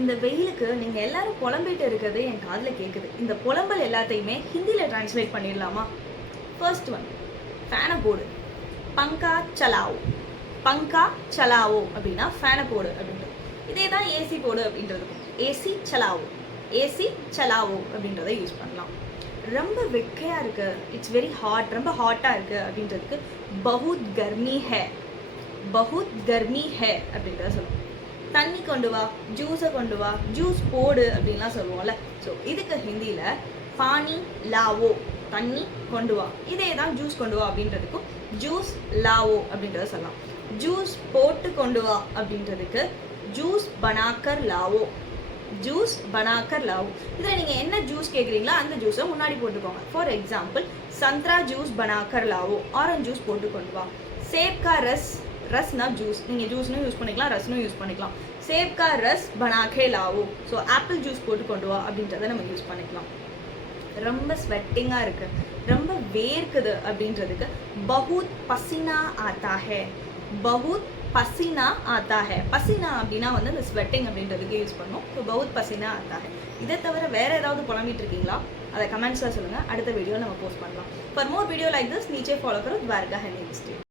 இந்த வெயிலுக்கு நீங்க எல்லாரும் புலம்பிட்டு இருக்கிறது என் காதுல கேக்குது. இந்த புலம்பல் எல்லாத்தையுமே ஹிந்தில டிரான்ஸ்லேட் பண்ணிடலாமா? ஃபர்ஸ்ட் ஒன், ஃபேனை போடு. பங்கா சலாவோ. பங்கா சலாவோ அப்படின்னா ஃபேனை போடு அப்படின்றது. இதே தான் ஏசி போடு அப்படின்றதுக்கும் ஏசி சலாவோ, ஏசி சலாவோ அப்படின்றத யூஸ் பண்ணலாம். ரொம்ப வெக்கையா இருக்கு, இட்ஸ் வெரி ஹாட், ரொம்ப ஹாட்டா இருக்கு அப்படின்றதுக்கு பஹுத் கர்மி ஹே, பஹுத் கர்மி ஹே அப்படின்றத சொல்லுவோம். தண்ணி கொண்டு வா, ஜூஸை கொண்டு வா, ஜூஸ் போடு அப்படின்லாம் சொல்லுவோம்ல. ஸோ இதுக்கு ஹிந்தியில் பானி லாவோ, தண்ணி கொண்டு வா. இதே தான் ஜூஸ் கொண்டு வா அப்படின்றதுக்கும் ஜூஸ் லாவோ அப்படின்றத சொல்லலாம். ஜூஸ் போட்டு கொண்டு வா அப்படின்றதுக்கு ஜூஸ் பனாக்கர் லாவோ, ஜூஸ் பனாக்கர் லாவோ. இதில் நீங்கள் என்ன ஜூஸ் கேட்குறீங்களோ அந்த ஜூஸை முன்னாடி போட்டுக்கோங்க. ஃபார் எக்ஸாம்பிள் சந்த்ரா ஜூஸ் பனாக்கர் லாவோ, ஆரஞ்ச் ஜூஸ் போட்டு கொண்டு வா. சேப் கா ரஸ், ரஸ்னா ஜூஸ், நீங்கள் ஜூஸ்னு யூஸ் பண்ணிக்கலாம், ரஸ்னும் யூஸ் பண்ணிக்கலாம். சேப் கா ரஸ் பனாக்கே லாவோ, ஸோ ஆப்பிள் ஜூஸ் போட்டு கொண்டு வா அப்படின்றத நம்ம யூஸ் பண்ணிக்கலாம். ரொம்ப ஸ்வெட்டிங்காக இருக்குது, ரொம்ப வேர்க்குது அப்படின்றதுக்கு பஹுத் பசினா ஆத்தா ஹே, பஹுத் பசினா ஆத்தா ஹே. பசினா அப்படின்னா வந்து இந்த ஸ்வெட்டிங் அப்படின்றதுக்கு யூஸ் பண்ணும். ஸோ பஹுத் பசினா ஆத்தா ஹே. இதை தவிர வேறு ஏதாவது புலம்பிட்டு இருக்கீங்களா? அதை கமெண்ட்ஸில் சொல்லுங்கள், அடுத்த வீடியோ நம்ம போஸ்ட் பண்ணலாம். For more video like this नीचे फॉलो करो द्वारका हिंदी स्टेट.